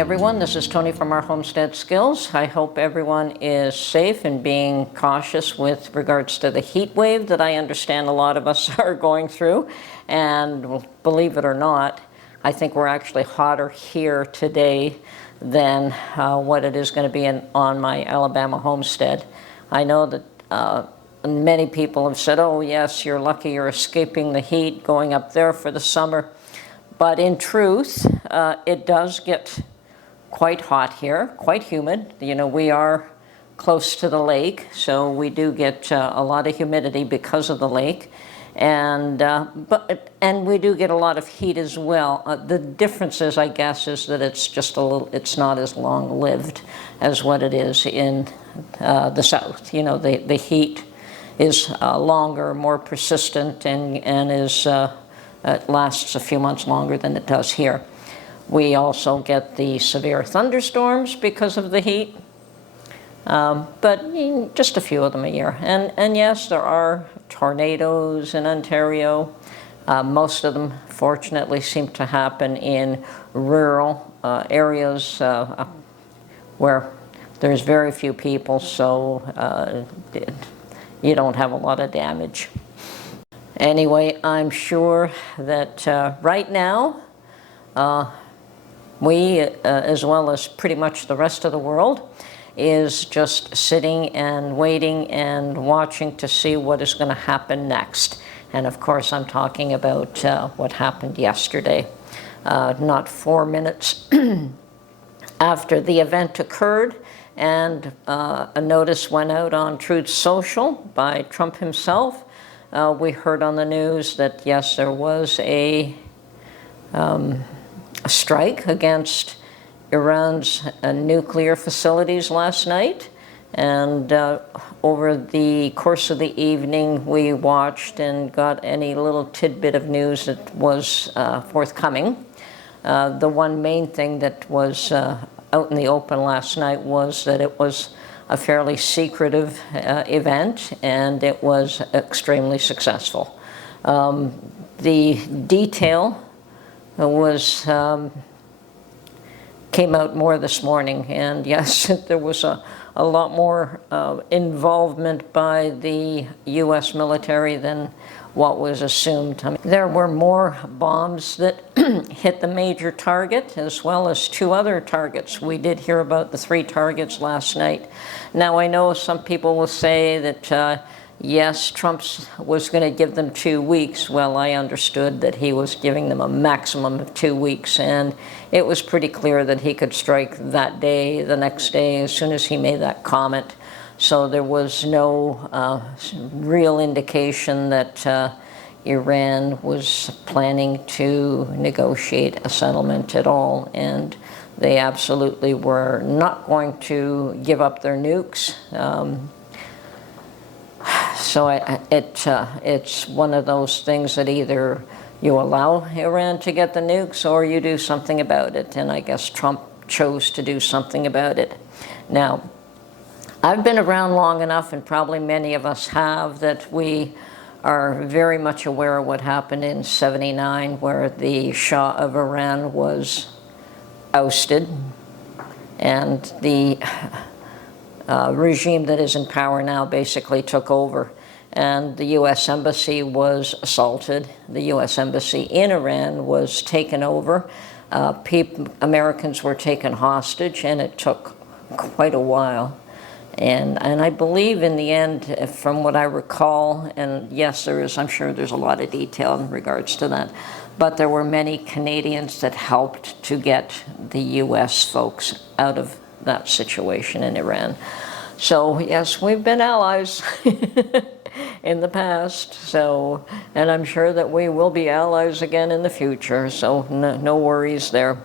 everyone. This is Tony from our Homestead Skills. I hope everyone is safe and being cautious with regards to the heat wave that I understand a lot of us are going through. And believe it or not, I think we're actually hotter here today than what it is going to be on my Alabama homestead. I know that many people have said, oh yes, you're lucky you're escaping the heat going up there for the summer. But in truth, it does get quite hot here, quite humid. You know, we are close to the lake, so we do get a lot of humidity because of the lake. And we do get a lot of heat as well. The difference is, I guess, is that it's just it's not as long-lived as what it is in the south. You know, the heat is longer, more persistent, and is it lasts a few months longer than it does here. We also get the severe thunderstorms because of the heat, but just a few of them a year. And yes, there are tornadoes in Ontario. Most of them, fortunately, seem to happen in rural areas where there's very few people, so you don't have a lot of damage. Anyway, I'm sure that right now, we, as well as pretty much the rest of the world, is just sitting and waiting and watching to see what is going to happen next. And of course, I'm talking about what happened yesterday. Not 4 minutes after the event occurred, and a notice went out on Truth Social by Trump himself. We heard on the news that, yes, there was a strike against Iran's nuclear facilities last night. And over the course of the evening, we watched and got any little tidbit of news that was forthcoming. The one main thing that was out in the open last night was that it was a fairly secretive event, and it was extremely successful. The detail was came out more this morning, and yes, there was a lot more involvement by the U.S. military than what was assumed. I mean, there were more bombs that hit the major target, as well as 2 other targets. We did hear about the 3 targets last night. Now, I know some people will say that, yes, Trump was going to give them 2 weeks. Well, I understood that he was giving them a maximum of 2 weeks, and it was pretty clear that he could strike that day, the next day, as soon as he made that comment. So there was no real indication that Iran was planning to negotiate a settlement at all, and they absolutely were not going to give up their nukes. So it's one of those things that either you allow Iran to get the nukes or you do something about it, and I guess Trump chose to do something about it. Now, I've been around long enough, and probably many of us have, that we are very much aware of what happened in '79, where the Shah of Iran was ousted, and the regime that is in power now basically took over. And the U.S. Embassy was assaulted. The U.S. Embassy in Iran was taken over. Americans were taken hostage, and it took quite a while. And I believe in the end, from what I recall, and yes, I'm sure there's a lot of detail in regards to that, but there were many Canadians that helped to get the U.S. folks out of that situation in Iran. So yes, we've been allies in the past, so, and I'm sure that we will be allies again in the future, so no worries there.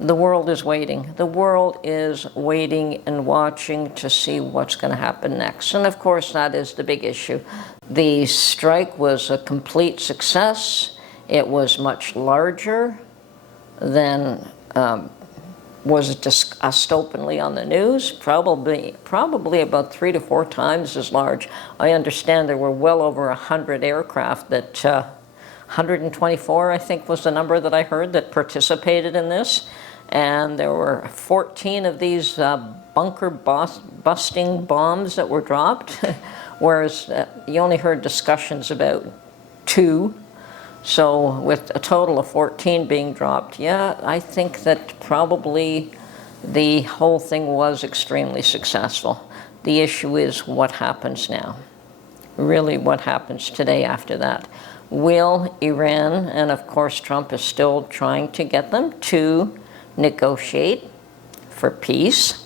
The world is waiting. The world is waiting and watching to see what's going to happen next. And of course, that is the big issue. The strike was a complete success. It was much larger than was discussed openly on the news, probably about 3 to 4 times as large. I understand there were well over 100 aircraft that 124, I think, was the number that I heard that participated in this. And there were 14 of these bunker busting bombs that were dropped, whereas you only heard discussions about 2. So with a total of 14 being dropped, yeah, I think that probably the whole thing was extremely successful. The issue is what happens now. Really, what happens today after that? Will Iran, and of course Trump is still trying to get them to negotiate for peace,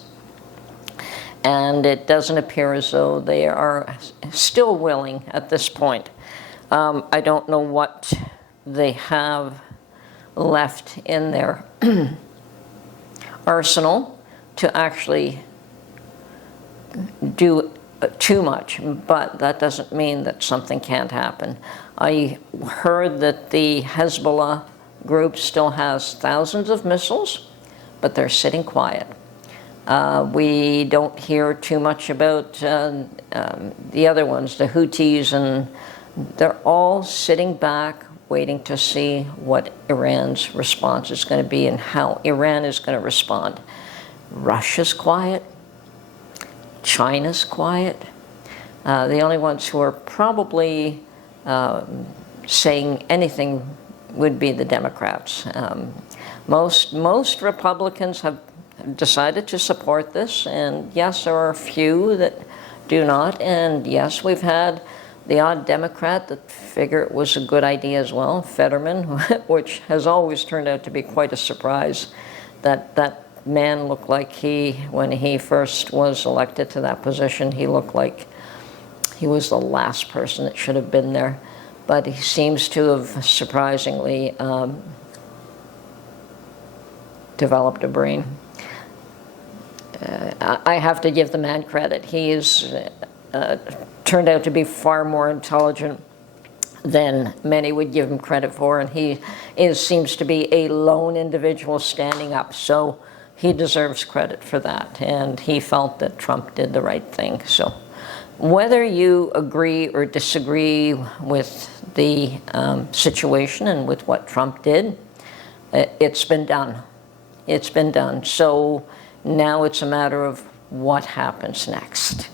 and it doesn't appear as though they are still willing at this point. I don't know what they have left in their arsenal to actually do too much, but that doesn't mean that something can't happen. I heard that the Hezbollah group still has thousands of missiles, but they're sitting quiet. We don't hear too much about the other ones, the Houthis, and they're all sitting back waiting to see what Iran's response is going to be and how Iran is going to respond. Russia's quiet. China's quiet. The only ones who are probably saying anything would be the Democrats. Most Republicans have decided to support this, and yes, there are a few that do not, and yes, we've had the odd Democrat that figure it was a good idea as well, Fetterman, which has always turned out to be quite a surprise. That man looked like when he first was elected to that position, he looked like he was the last person that should have been there. But he seems to have surprisingly developed a brain. I have to give the man credit. He is turned out to be far more intelligent than many would give him credit for, and he seems to be a lone individual standing up. So he deserves credit for that, and he felt that Trump did the right thing. So whether you agree or disagree with the situation and with what Trump did, it's been done. It's been done. So now it's a matter of what happens next.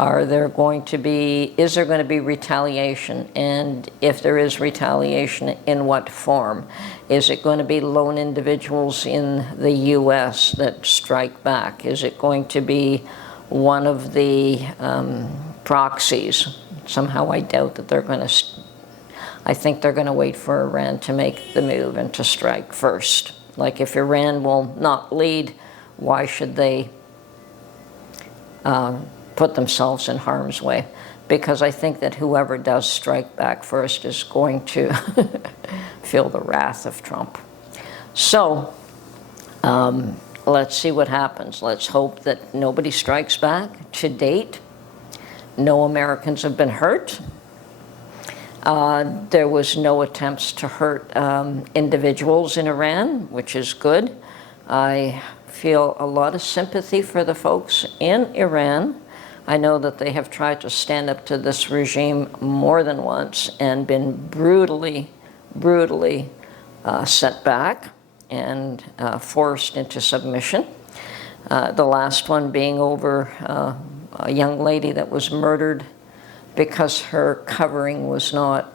Is there going to be retaliation? And if there is retaliation, in what form? Is it going to be lone individuals in the U.S. that strike back? Is it going to be one of the proxies? Somehow I doubt that they're going to, I think they're going to wait for Iran to make the move and to strike first. Like, if Iran will not lead, why should they put themselves in harm's way? Because I think that whoever does strike back first is going to feel the wrath of Trump. So let's see what happens. Let's hope that nobody strikes back. To date, no Americans have been hurt. There was no attempts to hurt individuals in Iran, which is good. I feel a lot of sympathy for the folks in Iran. I know that they have tried to stand up to this regime more than once and been brutally set back and forced into submission. The last one being over a young lady that was murdered because her covering was not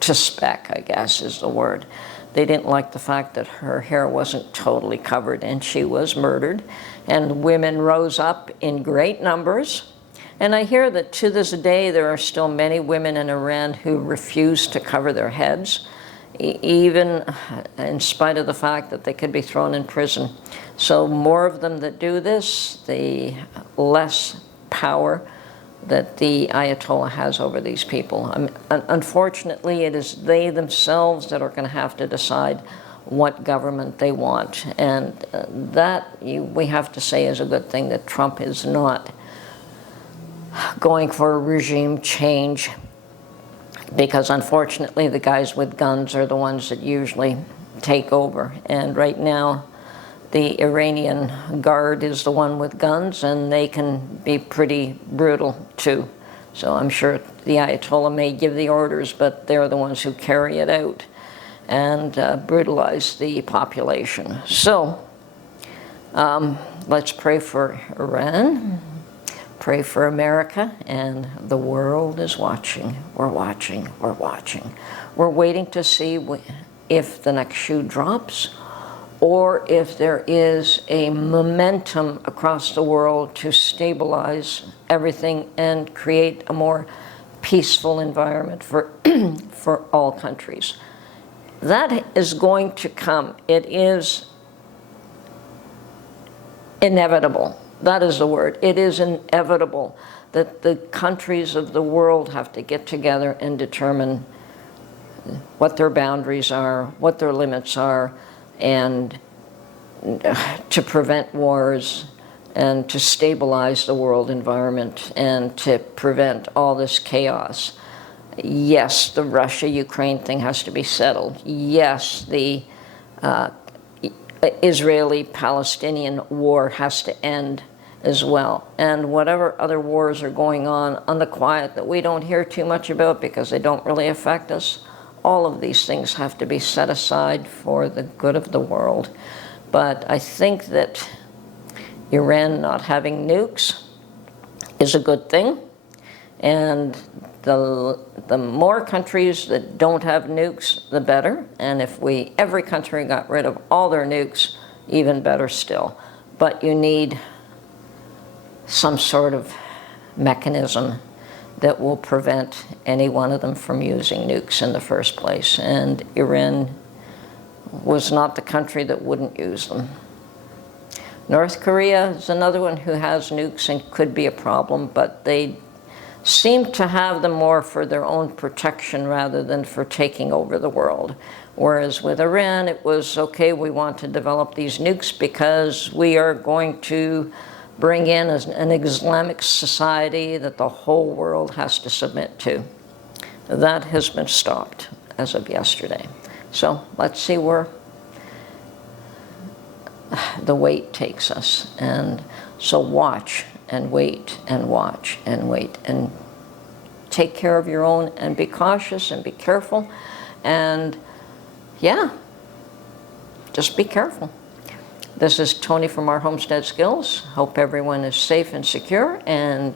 to spec, I guess is the word. They didn't like the fact that her hair wasn't totally covered, and she was murdered. And women rose up in great numbers. And I hear that to this day there are still many women in Iran who refuse to cover their heads, even in spite of the fact that they could be thrown in prison. So more of them that do this, the less power that the Ayatollah has over these people. Unfortunately, it is they themselves that are going to have to decide what government they want. And that, we have to say, is a good thing, that Trump is not going for a regime change, because unfortunately the guys with guns are the ones that usually take over. And right now, the Iranian Guard is the one with guns, and they can be pretty brutal too. So I'm sure the Ayatollah may give the orders, but they're the ones who carry it out and brutalize the population. So let's pray for Iran, pray for America, and the world is watching. We're watching, we're watching. We're waiting to see if the next shoe drops, or if there is a momentum across the world to stabilize everything and create a more peaceful environment for, for all countries. That is going to come. It is inevitable. That is the word. It is inevitable that the countries of the world have to get together and determine what their boundaries are, what their limits are, and to prevent wars and to stabilize the world environment and to prevent all this chaos. Yes, the Russia-Ukraine thing has to be settled. Yes, the Israeli-Palestinian war has to end as well. And whatever other wars are going on the quiet that we don't hear too much about because they don't really affect us, all of these things have to be set aside for the good of the world. But I think that Iran not having nukes is a good thing. And the more countries that don't have nukes, the better. And if every country got rid of all their nukes, even better still. But you need some sort of mechanism that will prevent any one of them from using nukes in the first place. And Iran was not the country that wouldn't use them. North Korea is another one who has nukes and could be a problem, but they seem to have them more for their own protection rather than for taking over the world. Whereas with Iran, it was, okay, we want to develop these nukes because we are going to bring in an Islamic society that the whole world has to submit to. That has been stopped as of yesterday. So let's see where the wait takes us. And so watch and wait and watch and wait and take care of your own and be cautious and be careful. And yeah, just be careful. This is Tony from our Homestead Skills. Hope everyone is safe and secure and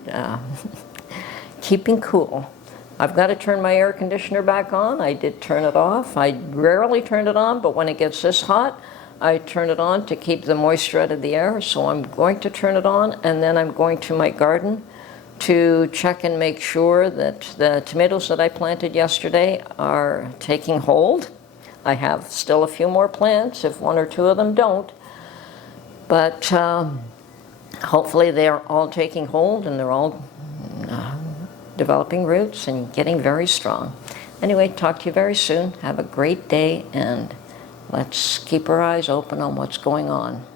keeping cool. I've got to turn my air conditioner back on. I did turn it off. I rarely turn it on, but when it gets this hot, I turn it on to keep the moisture out of the air. So I'm going to turn it on, and then I'm going to my garden to check and make sure that the tomatoes that I planted yesterday are taking hold. I have still a few more plants if one or two of them don't. But hopefully they're all taking hold and they're all developing roots and getting very strong. Anyway, talk to you very soon. Have a great day, and let's keep our eyes open on what's going on.